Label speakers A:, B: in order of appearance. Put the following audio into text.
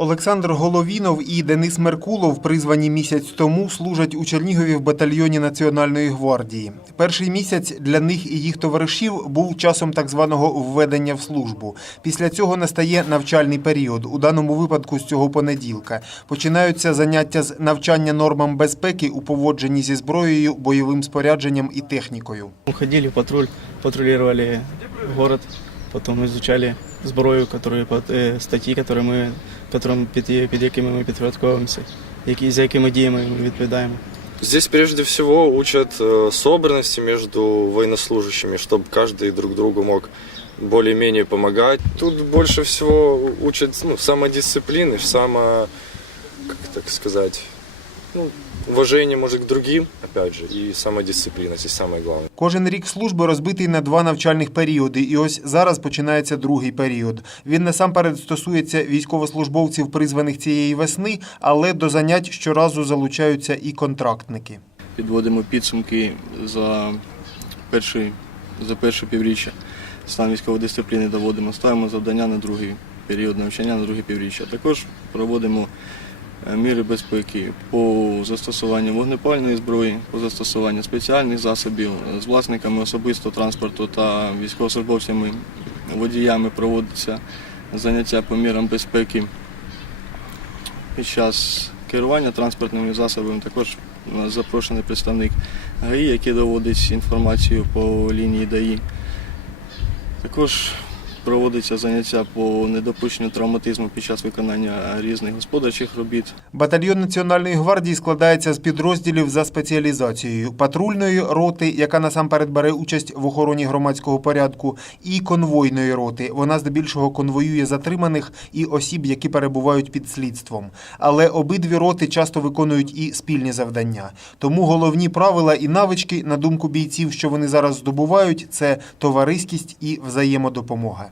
A: Олександр Головінов і Денис Меркулов, призвані місяць тому, служать у Чернігові в батальйоні Національної гвардії. Перший місяць для них і їх товаришів був часом так званого введення в службу. Після цього настає навчальний період. У даному випадку з цього понеділка починаються заняття з навчання нормам безпеки у поводженні зі зброєю, бойовим спорядженням і технікою.
B: Ходили патруль, патрулировали город, потом изучали зброю, которые, под- э, статті, которые ми, которым, під, під якими ми підпорядковуємося, які, за якими діями ми відповідаємо.
C: Здесь прежде всего учат э, собранности между военнослужащими, чтобы каждый друг другу мог более-менее помогать. Тут больше всего учат ну, самодисциплины, само, как так сказать, ну, уважение, может, к другим, опять же, и самодисциплина здесь самое главное.
A: Кожен рік служби розбитий на два навчальних періоди, і ось зараз починається другий період. Він насамперед стосується військовослужбовців, призваних цієї весни, але до занять щоразу залучаються і контрактники.
D: підводимо підсумки за перший, за перше півріччя. Стан військової дисципліни доводимо, ставимо завдання на другий період навчання, на друге півріччя. Також проводимо міри безпеки по застосуванню вогнепальної зброї, по застосуванню спеціальних засобів з власниками особисто транспорту та військовослужбовцями, водіями проводиться заняття по мірам безпеки під час керування транспортними засобами також нас запрошений представник ГАІ, який доводить інформацію по лінії ДАІ. Також проводиться заняття по недопущенню травматизму під час виконання різних господарчих робіт.
A: Батальйон Національної гвардії складається з підрозділів за спеціалізацією патрульної роти, яка насамперед бере участь в охороні громадського порядку, і конвойної роти. Вона здебільшого конвоює затриманих і осіб, які перебувають під слідством. Але обидві роти часто виконують і спільні завдання. Тому головні правила і навички, на думку бійців, що вони зараз здобувають, це товариськість і взаємодопомога.